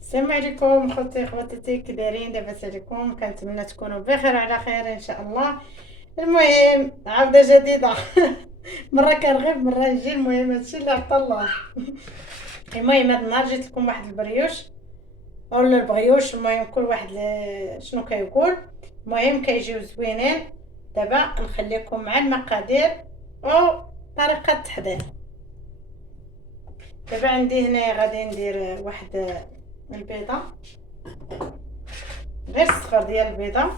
السلام عليكم خوتي خواتاتي، كي دايرين؟ لاباس عليكم؟ كنتمنى تكونوا بخير وعلى خير ان شاء الله. المهم عوده جديده. مره كنغيب مره نجي، المهم هادشي اللي عطا الله. المهم هاد النهار جيت لكم واحد البريوش اولا البغيوش، المهم كل واحد شنو كيقول. المهم كيجيو زوينين. دابا نخليكم مع المقادير او طريقه التحضير. دابا عندي هنا غادي ندير واحد البيضه، غير الصفر ديال البيضه.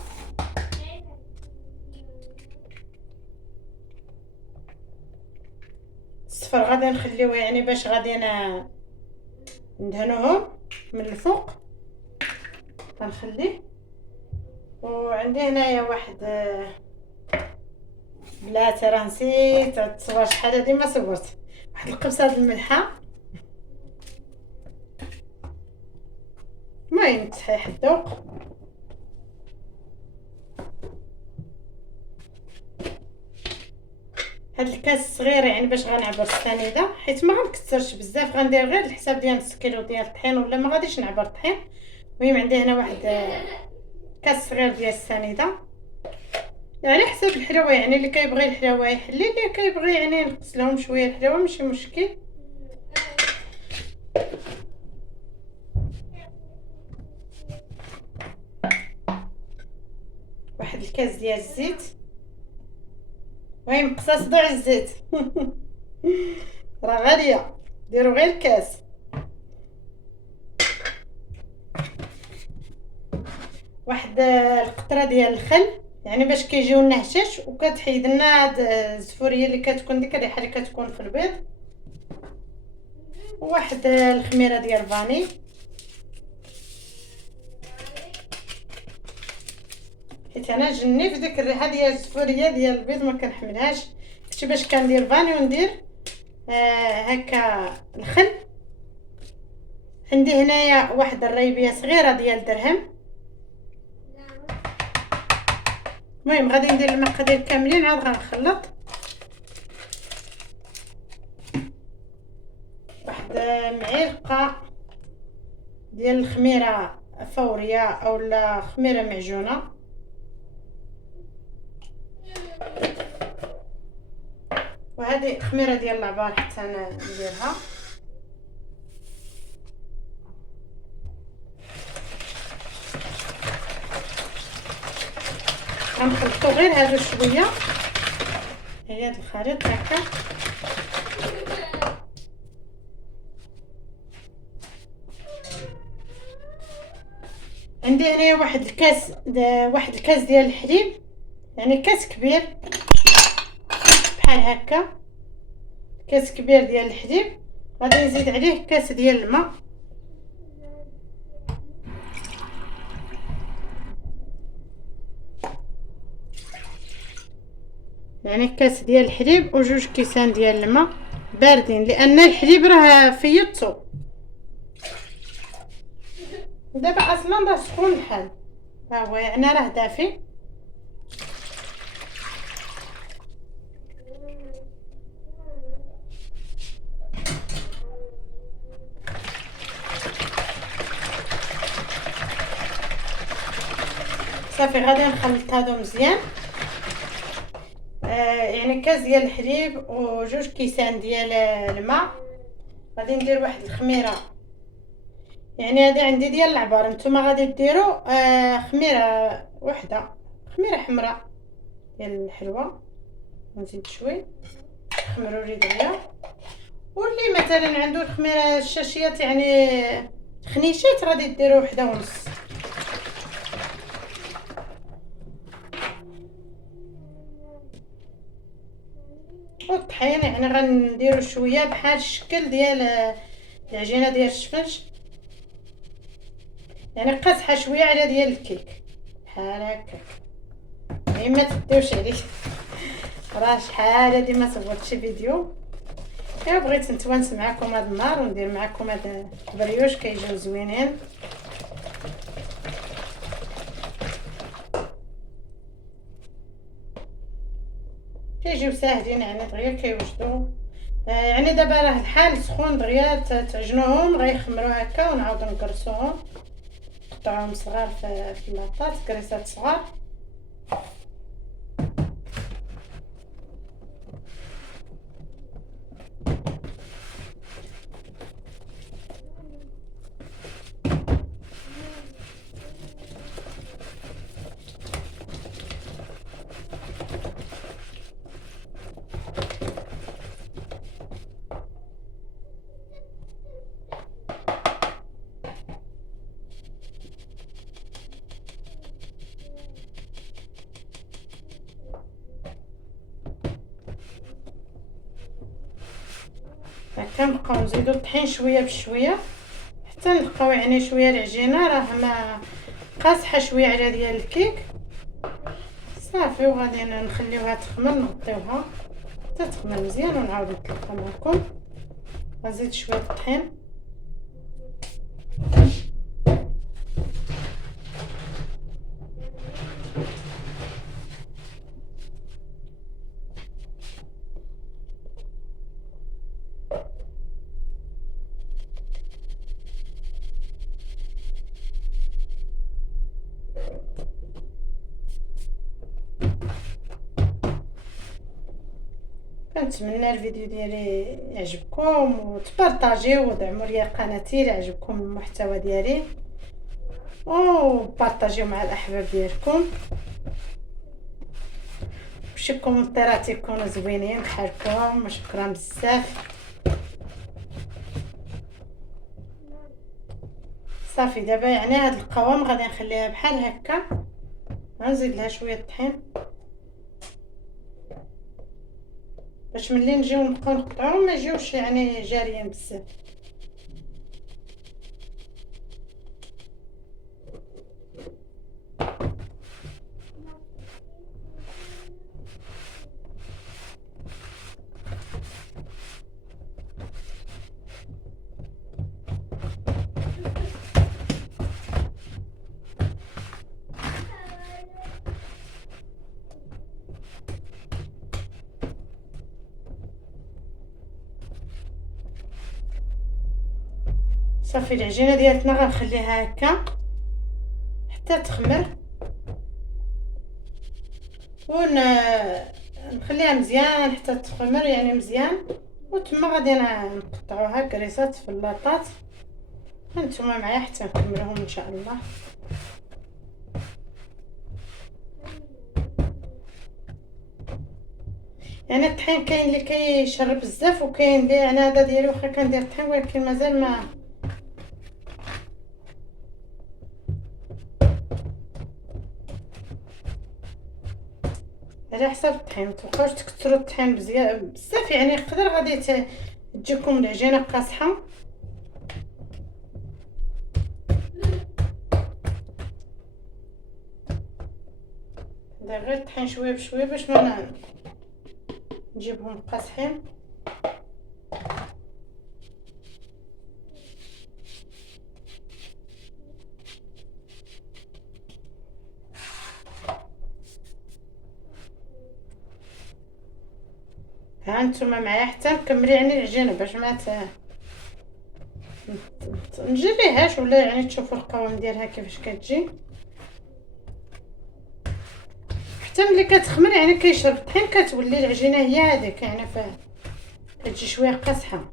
الصفر غادي نخليوه يعني باش غادي ندهنوهم من الفوق. غنخليه. وعندي هنايا واحد بلاتي راه نسيت تصور شحال هادي ما صورت. واحد القبصه د الملحه. المهم تصحيح الذوق. هاد الكاس الصغير يعني باش غنعبر السنيده، حيت ما غنكثرش بزاف، غندير غير الحساب ديال نص كيلو ديال الطحين ولا ما غاديش نعبر الطحين. المهم عندي هنا واحد كاس صغير ديال السنيده، على حسب الحلاوه، يعني اللي كيبغي الحلاوه يحلي، اللي كيبغي يعني نقص لهم شويه الحلاوه ماشي مشكل. واحد الكاس ديال الزيت. المهم قصاص ضوع الزيت. راه غاليه، ديروا غير الكاس. واحد القطره ديال الخل، يعني باش كيجيو لنا هشاش، وكتحيد لنا هاد الزفوريه اللي كتكون ديك الريحه اللي كتكون في البيض. وواحد الخميره ديال الفاني، حيت انا جني في ديك الريحه ديال الزفوريه ديال البيض ما كنحملهاش. كنت باش كندير فاني وندير هكا الخل. عندي هنايا واحد الريبيه صغيره ديال درهم. المهم غادي ندير المقادير كاملين عاد غنخلط. واحد معلقه ديال الخميره فوريه اولا خميره معجونه. وهذه خميره ديال العبار حتى انا نديرها. غنخلطو غير هادو شويه، هي هاد الخليط هكا. عندي هنايا واحد الكاس ديال الحليب، يعني كاس كبير بحال هكا، كاس كبير ديال الحليب. غادي نزيد عليه كاس ديال الماء، يعني كاس ديال الحليب وجوج كيسان ديال الماء باردين، لان الحليب راه فيه الطو. دابا اصلا راه سخون الحال، ها هو يعني راه دافي. صافي غادي نخلط هادو مزيان. يعني كاس ديال الحليب وجوج كيسان ديال الماء. غادي ندير واحد الخميره، يعني هذه عندي ديال العبار، نتوما غادي ديروا خميره وحده، خميره حمراء ديال الحلوه. نزيد شوي خمروا لي دغيا. واللي مثلا عنده الخميره الشاشيات يعني خنيشات غادي ديروا وحده ونص. والطحين يعني غنديروا شويه بحال الشكل ديال العجينه ديال الشفنج، يعني قاصحه شويه على ديال الكيك بحال هكا. ما تديوش عليه، راه شحال هادي ما صورتش فيديو. بغيت نتوانس معكم هذا النهار وندير معكم هذا البريوش، كيجيو زوينين. كيجيو ساهلين يعني دغيا كيوجدوا. يعني دابا راه الحال سخون دغيا تعجنوهم غيخمروا هكا ونعاودو نقرصوهم، نقطعوهم صغار في اللاطات كريسات صغار. هكا نبقاو نزيدو الطحين شويه بشويه حتى نلقاو يعني شويه العجينه راه ما قاصحه شويه على ديال الكيك صافي. وغادي نخليوها تخمر، نغطيوها حتى تخمر مزيان ونعاود نتلاقى معكم. غنزيد شويه الطحين. كنتمنى الفيديو ديالي يعجبكم وتبارطاجيو ودعموا ليا قناتي الا عجبكم المحتوى ديالي، وبارطاجيو مع الاحباب ديالكم. وشي كومونتيرات يكونوا زوينين بحالكم، وشكرا بزاف. صافي دابا يعني هاد القوام غادي نخليها بحال هكا، غنزيد لها شويه الطحين باش ملي نجيو نبقاو نقطعوهم ما يجيوش يعني جاريين بزاف. صافي العجينه ديالتنا غنخليها هكا حتى تخمر نخليها مزيان حتى تخمر يعني مزيان. وتما غادي نقطعوها كريسات في اللاطات. هانتوما معايا حتى نكملهم ان شاء الله. يعني الطحين كاين اللي كيشرب بزاف وكاين اللي انا هذا ديالي واخا كندير الطحين ولكن مازال ما على حسب الطحين. متبقاوش تكثروا الطحين بزاف يعني يقدر غادي تجيكم العجينه قاصحه. ندير غير الطحين شويه بشويه باش ما نجيبهم قاصحين. ها نتوما معايا حتى نكمل يعني العجينه باش ما نجريهاش ولا يعني تشوفوا القوام ديالها كيفاش كتجي. حتى ملي كتخمر يعني كيشرب الطحين كتولي العجينه هي هذيك يعني كتجي شويه قاصحه.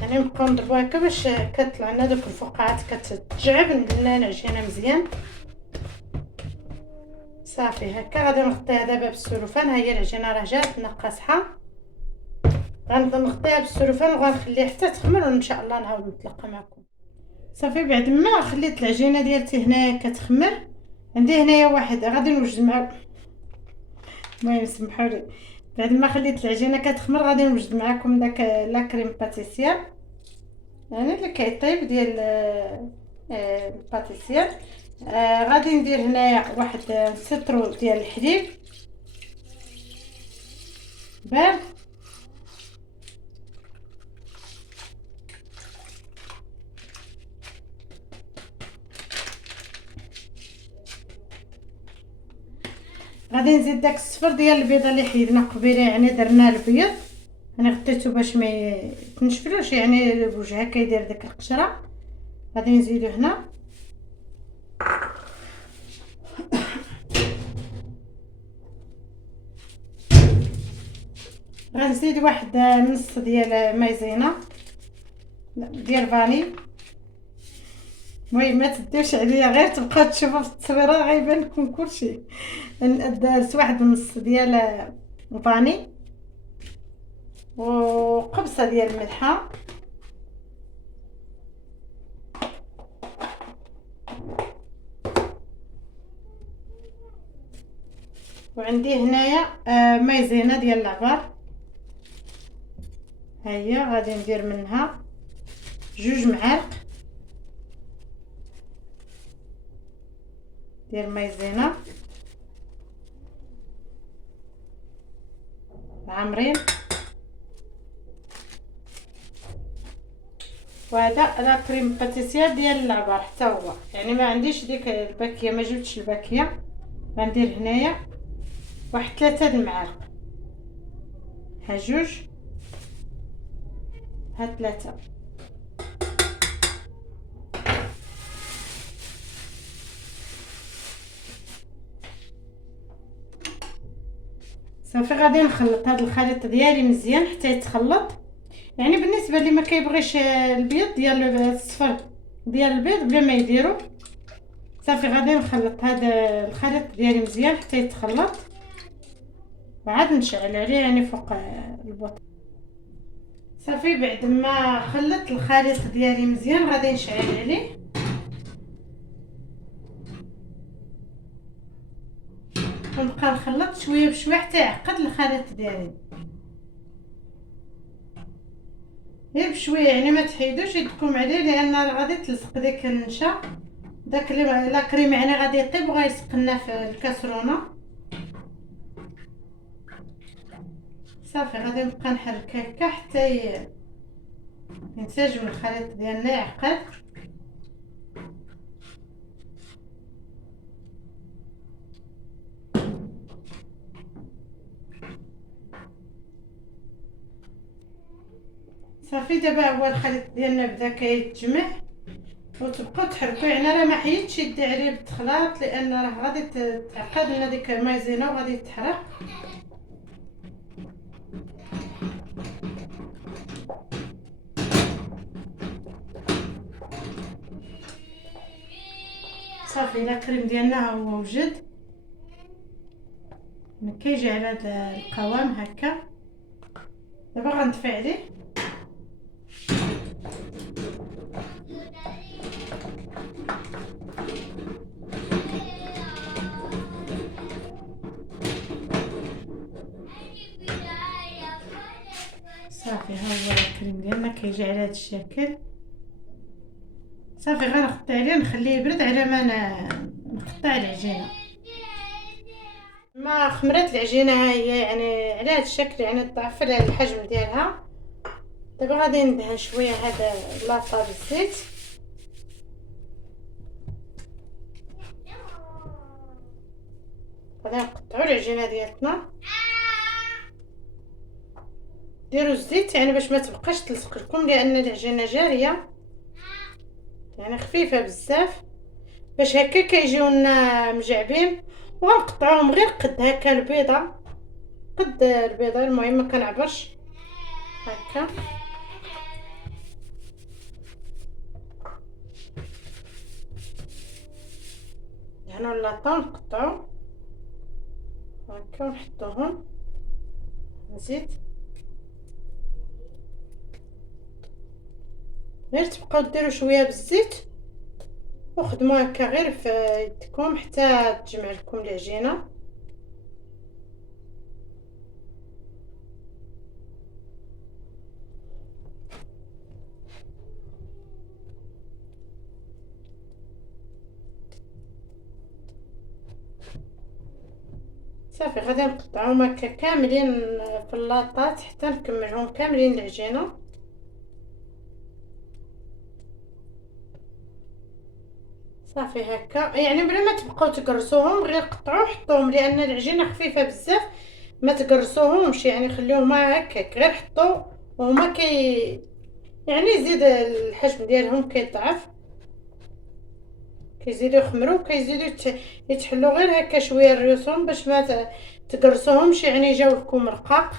يعني نبقاو نضربو هكا باش كطلع لنا دوك الفقاعات كتجعب لنا العجينه مزيان. صافي هكا غادي نغطيها دابا بالسلوفان. ها هي العجينه راه جات لنا قاصحه، غنغطيها بالسلوفان وغنخليها حتى تخمر وان شاء الله نعاود نتلاقى معكم. صافي بعد ما خليت العجينه ديالتي هنايا كتخمر، عندي هنايا واحد غادي نوجد معكم. المهم سمحوا لي، بعد ما خليت العجينه كتخمر غادي نوجد معكم داك لا كريم باتيسير يعني اللي كيطيب ديال الباتيسير. غادي ندير هنايا واحد سطرو ديال الحليب بارد، غادي نزيد داك الصفر ديال البيضه اللي حيدنا قبيله، يعني درنا البيض انا غطيته باش ما يتنشفلوش، يعني الوجه كيدير ديك القشره. غادي نزيدو هنا غنزيد واحد نص ديال مايزينا ديال فاني. المهم ما تديوش عليا، غير تبقاو تشوفوا في التصويره غيبان لكم كلشي. درت واحد نص ديال فاني وقبصه ديال الملحه وعندي هنايا مايزينا ديال العبار. ها هي غادي ندير منها 2 معالق ديال مايزينا عامرين. وهذا لا كريم باتيسير ديال العبار حتى هو، يعني ما عنديش ديك الباكيه، ما جبتش الباكيه. غندير هنايا واحد 3 المعالق، ها 2 ها 3. صافي غادي نخلط هذا الخليط ديالي مزيان حتى يتخلط. يعني بالنسبه اللي ما كيبغيش البيض ديال الصفر ديال البيض بلا ما يديرو. صافي غادي نخلط هذا الخليط ديالي مزيان حتى يتخلط وعاد نشعل عليه يعني فوق البوط. صافي بعد ما خلطت الخليط ديالي مزيان غادي نشعل عليه ونبقى نخلط شويه بشويه حتى يعقد الخليط ديالي، غير بشويه يعني ما تحيدوش يدكم عليه لان غادي تلصق ديك النشا داك اللي لا كريم يعني غادي يطيب وغيلصق لنا في الكاسرونه. صافي غادي نبقى نحرك هكا حتى ينسجم الخليط ديالنا يعقد. صافي دابا هو الخليط ديالنا بدا كيتجمع وتبقاو تحركوا، يعني راه ما حيدش يدي عليه بالتخلاط لان راه غادي تعقد لنا ديك المايزينا وغادي تحرق. صافي لا كريم ديالنا هو وجد كيجي على هذا القوام هكا. دابا غنطفي عليه صافي. ها هو الكريم ديالنا كيجي على هذا الشكل. صافي غنغطي عليه نخليه يبرد على ما نقطع العجينه. ما خمرت العجينه ها هي يعني على هذا الشكل، يعني ضعف الحجم ديالها. دابا غادي ندهن شويه هذا اللاطه بالزيت غادي نقطعوا العجينه ديالتنا. ديروا الزيت يعني باش ما تبقاش تلصق لكم لان العجينه جاريه يعني خفيفه بزاف باش هكا كيجيو لنا مجعبين. وغنقطعوهم غير قد هكا البيضه، قد البيضه. المهم ما كنعبرش هكا. هنا اللاطه نقطعو هكا ونحطوهم. نزيد غير تبقاو ديروا شويه بالزيت وخدموا هكا غير في يدكم حتى تجمع لكم العجينه. صافي غادي نقطعهم هكا كاملين في اللاطات حتى نكملهم كاملين العجينه. صافي هكا، يعني بلا ما تبقاو تقرصوهم، غير قطعوا حطوهم، لان العجينه خفيفه بزاف. ما تقرصوهمش، يعني خليوهما هكاك، غير حطوا وهما يعني يزيد الحجم ديالهم كيضعف، كيزيدوا يخمروا، كيزيدوا يتحلوا غير هكا شويه الريوسهم، باش ما تقرصوهمش، يعني يجاو لكم رقاق.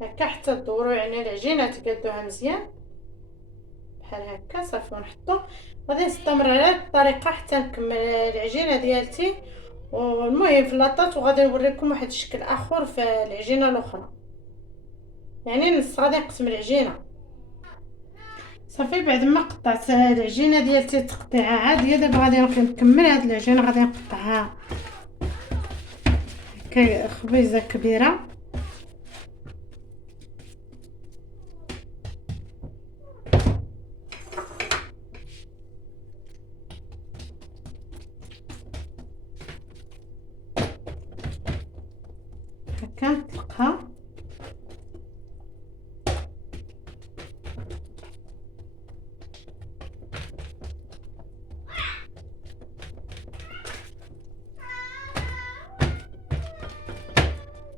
هكا حتى تدوروا يعني العجينه تقادوها مزيان بحال هكا. صافي ونحطو، غادي نستمر على هاد الطريقه حتى نكمل العجينه ديالتي. والمهم في لاطاط، وغادي نوريكم واحد الشكل اخر في العجينه الاخرى، يعني نص غادي نقسم العجينه. صافي بعد ما قطعت العجينه ديالتي تقطيعه عاديه، دابا غادي نكمل هاد العجينه، غادي نقطعها هكا خبيزه كبيره. هكا نطلقها،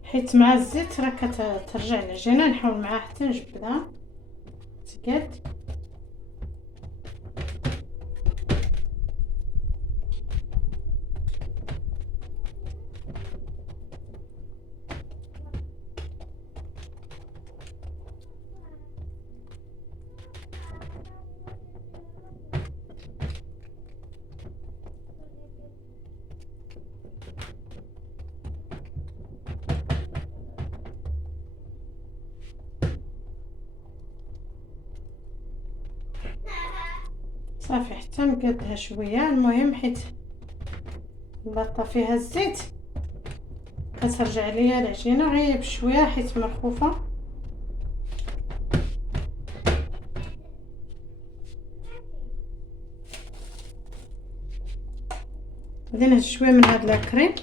حيت مع الزيت راه كترجع العجينه. نحاول معاها حتى نجبدها تقاد. صافي حتى نقادها شويه. المهم حيت اللاطه فيها الزيت، كترجع ليا العجينه غير بشويه حيت مرخوفه. غادي نهز شويه من هاد لاكريم،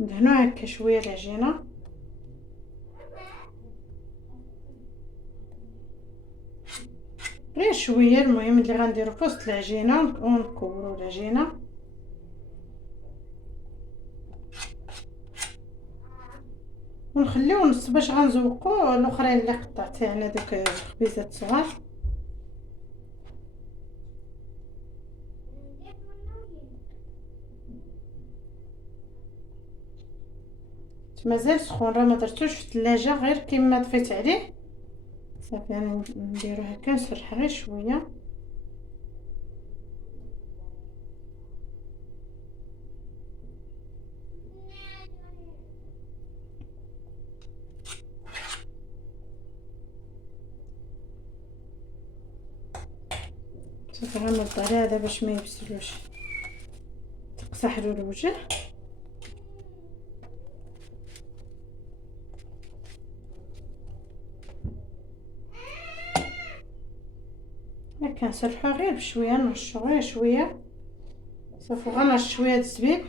ندهنو هكا شويه العجينه. غير شويه. المهم اللي غنديرو في وسط العجينه ونكورو العجينه. ونخليو نص باش غنزوقو الاخرين اللي قطعت، يعني دوك الخبيزات الصغار. مازال سخون، راه ما درتوش في الثلاجه، غير كيما طفيت عليه. صافي يعني نديرو هكا، نسرح غير شويه. صافي غنوض عليه هذا باش ما يبسلوش، تقصح له الوجه. هكا نسرحو غير بشويه، نرشو غير شويه. صافي غنرش شويه الزبيب.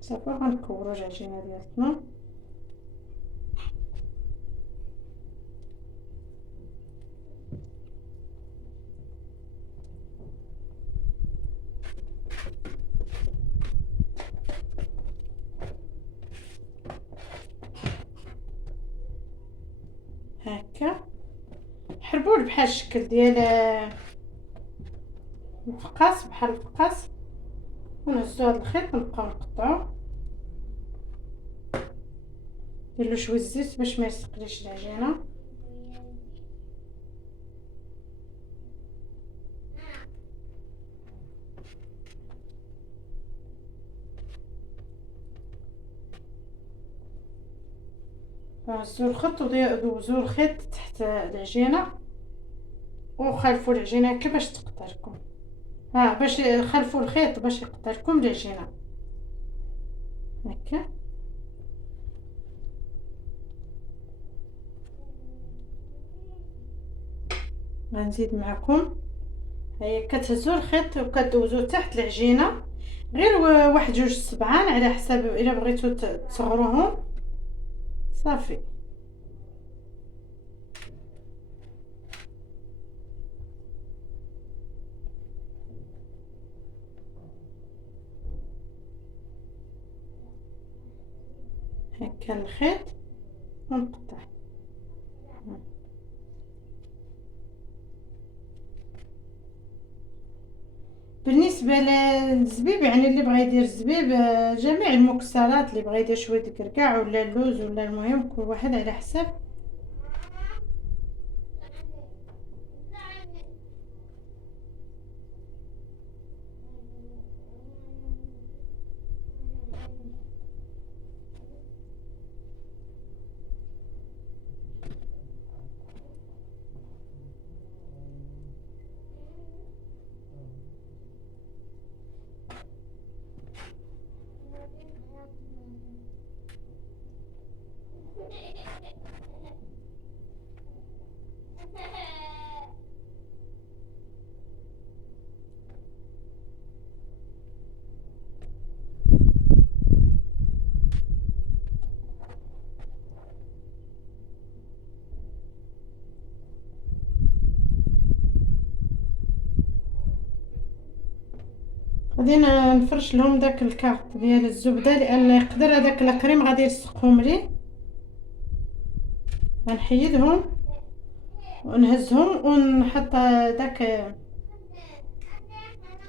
صافي غنكورو العجينه ديالتنا. هكا حربول بحال الشكل ديال الفقاس، بحال الفقاس. ونهزو هاد الخيط ونبقاو نقطعو. نديرلو شويه الزيت باش ما يسقليش العجينه. هزو الخط ودوزو الخيط تحت العجينه، وخلفوا العجينه هكا باش تقطع لكم. باش خلفوا الخيط باش يقطع لكم العجينه. هكا. غنزيد معكم، هيا كتهزوا الخيط وكدوزوه تحت العجينه، غير واحد جوج سبعان على حساب الا بغيتو تصغروهم صافي. هكا الخيط ونقطع. بالنسبه للزبيب، يعني اللي بغى يدير الزبيب، جميع المكسرات اللي بغى يدير شويه الكركاع ولا اللوز ولا، المهم كل واحد على حساب. غادي نفرش لهم داك الكارت ديال الزبده، لان يقدر هذاك الكريم غادي يلصقهم لي. غنحيدهم ونهزهم ونحط داك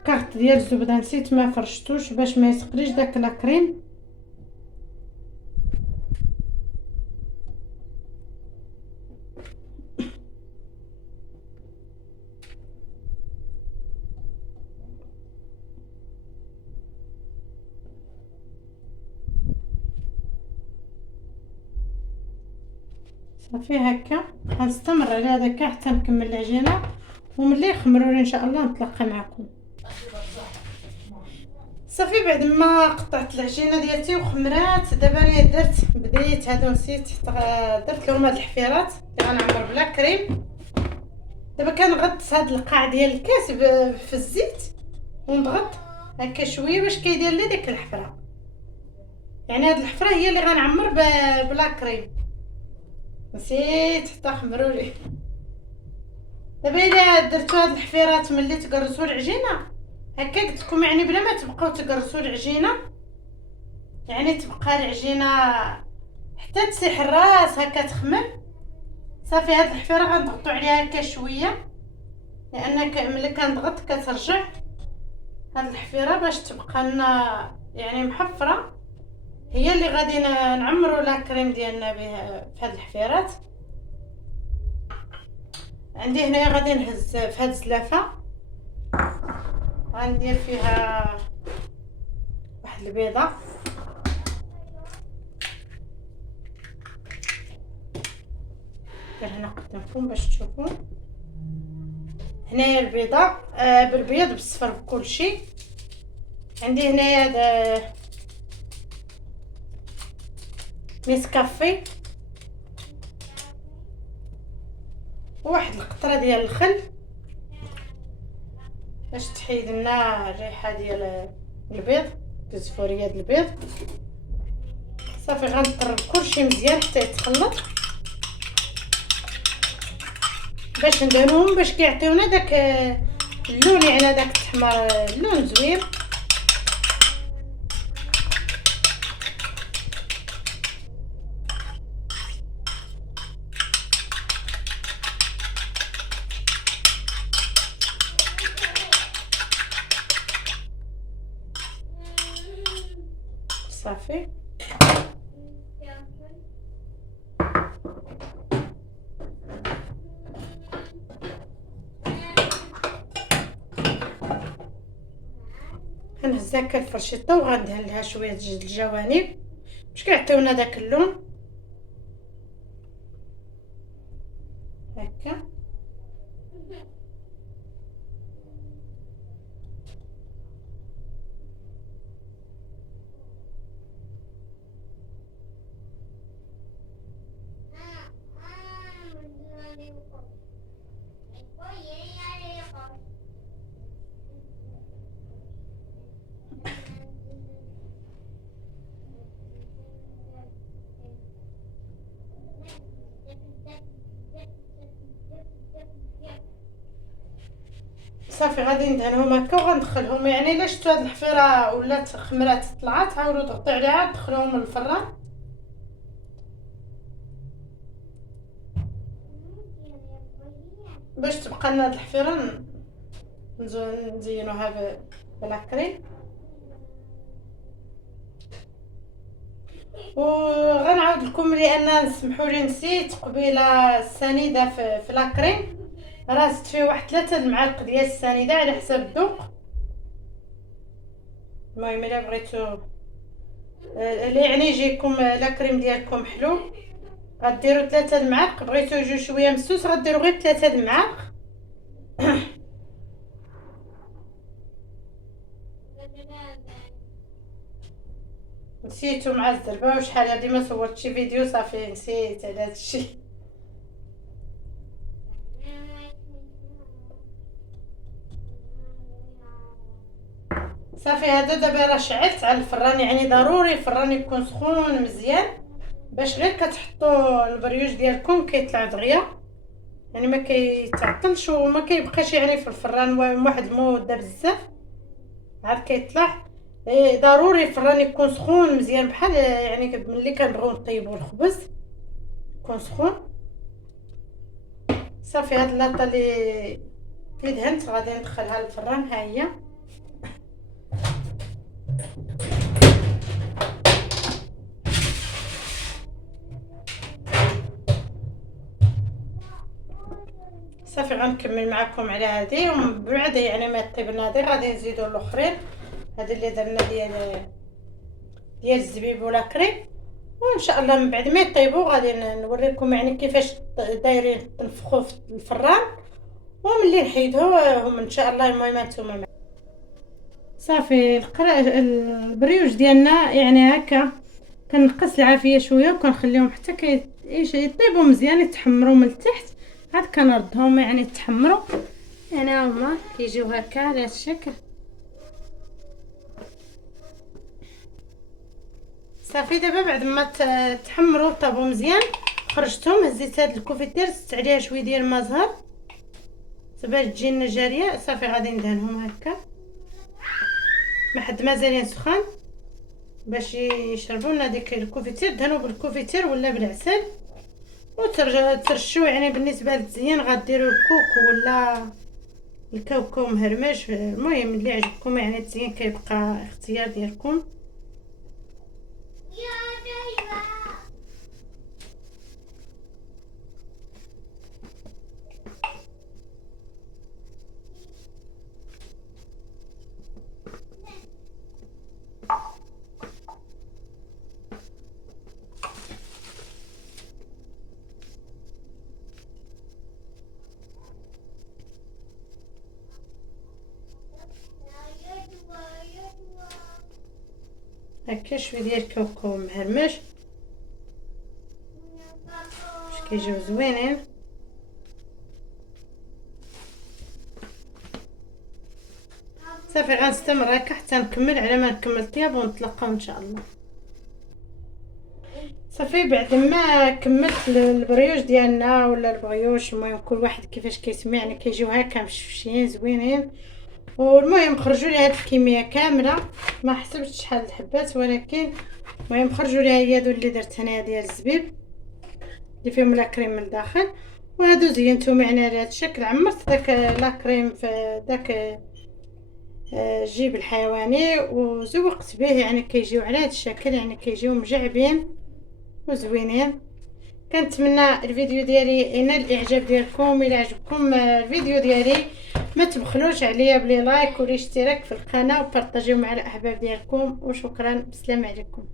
كارت ديال الزبده، نسيت ما فرشتوش باش ما يسقليش داك الكريم. صافي هكا غنستمر على هذاك حتى نكمل العجينه، وملي يخمروا لي ان شاء الله نتلاقى معكم. صافي بعد ما قطعت العجينه ديالتي وخمرات، دابا انا بديت هادو نسيت درت لهم هاد الحفيرات اللي غنعمر بلا كريم. دابا كنغطس هاد القاع ديال الكاس في الزيت ونضغط هكا شويه باش كيدير لي ديك الحفره، يعني هاد الحفره هي اللي غنعمر بلا كريم. نسيت حتى خمروا لي. دابا الا درتو هاد الحفيرات ملي تقرصوا العجينه هكا قلت لكم، يعني بلا ما تبقاو تقرصوا العجينه، يعني تبقى العجينه حتى تسيح الراس هكا تخمر. صافي هاد الحفيره غنضغطوا عليها هكا شويه، لان ملي كنضغط كترجع هاد الحفيره باش تبقى لنا يعني محفره، هي اللي غادي نعمروا لا كريم ديالنا بها في هاد الحفيرات. عندي هنايا غادي نهز في هاد الزلافه، غندير فيها واحد البيضه، هنا قدامكم باش تشوفوا. هنايا البيضه بالبيض بالصفر بكل شيء. عندي هنايا نسكافي، وواحد القطره ديال الخل باش تحيد لنا الريحه ديال البيض، الفوسفوريه ديال البيض. صافي غنقرب كلشي مزيان حتى يتخلط باش ندهنوهم باش كيعطيونا داك اللون، يعني داك التحمر، اللون زوين. صافي غنهز هكا الفرشيطه وغندهن لها شويه الجوانب باش كيعطيونا داك اللون هكا. صافي غادي ندهنهم هكا وغندخلهم، يعني الا شفتوا هاد الحفيره ولات خمرات طلعت عاودوا ضغطوا عليها دخلوهم للفران. باش تبقى لنا هاد الحفيره نزينوها بلاكريم. وغنعاود لكم لان سمحوا لي نسيت قبيله السنيده في لاكريم، راه زدت فيه واحد 3 المعالق ديال السنيده على حساب الذوق. المهم الا بغيتو يعني يجيكم لاكريم ديالكم حلو غديروا 3 المعالق، بغيتو يجيو شويه مسوس غديروا غير 3 المعالق. نسيتو مع الزربه وشحال هادي ما صورتش فيديو، صافي نسيت على هادشي. صافي هذا دابا راه شعلت على الفران، يعني ضروري الفران يكون سخون مزيان باش غير كتحطوا البريوش ديالكم كيطلع دغيا، يعني ما كيتعطلش وما كيبقاش يعني في الفران واحد المده بزاف عاد كيطلع. ضروري الفران يكون سخون مزيان بحال يعني ملي كنبغيو نطيبوا الخبز يكون سخون. صافي هاد اللاطه اللي دهنت غادي ندخلها للفران، ها هي. صافي غنكمل معكم على هذه ومن بعد يعني ما طيب لنا هذه غادي نزيدوا الاخرين، هذه اللي درنا ديال الزبيب ولا كريم، وان شاء الله من بعد ما يطيبوا غادي نوريكم يعني كيفاش دايرين تنفخوا في الفران وملي نحيدوهم ان شاء الله. المهم انتم صافي البريوش ديالنا يعني هكا كنقص العافيه شويه وكنخليهم حتى يطيبوا مزيان يتحمروا من التحت، عاد كنردهم يعني يتحمروا، يعني هما كيجيو هكا على هذا الشكل. صافي دابا بعد ما تحمروا طابوا مزيان خرجتهم، هزيت هاد الكوفيتير زدت عليها شويه ديال الماء زهر باش تجي لنا جاريه. صافي غادي ندهنهم هكا لحد مازالين سخان باش يشربوا لنا ديك الكوفيتير. دهنوا بالكوفيتير ولا بالعسل وترشوا، يعني بالنسبه للتزيين غديروا الكوكو ولا الكاوكاو مهرمش، المهم اللي عجبكم يعني التزيين كيبقى اختيار ديالكم. هكا شويه ديال الكاوكاو مهرمش باش كيجيو زوينين. صافي غنستمر هكا حتى نكمل على ما نكمل الطياب ونتلاقاو ان شاء الله. صافي بعد ما كملت البريوش ديالنا ولا البغيوش، المهم كل واحد كيفاش كيسمي، يعني كيجيو هكا مشفشين زوينين. والمهم خرجوا لي هاد الكميه كامله، ما حسبتش شحال الحبات ولكن المهم خرجوا لي هي هادو اللي درت هنايا ديال الزبيب اللي فيهم لا كريم من الداخل، وهادو زينتهم يعني على هاد الشكل. عمرت داك لا كريم في داك الجيب الحيواني وزوقت به، يعني كيجيو على هاد الشكل، يعني كيجيو مجعبين وزوينين. كنتمنى الفيديو ديالي ينال الاعجاب ديالكم. الى عجبكم الفيديو ديالي ما تبخلوش عليا بلي لايك والاشتراك في القناه وبارطاجيو مع الاحباب ديالكم، وشكرا. بسلام عليكم.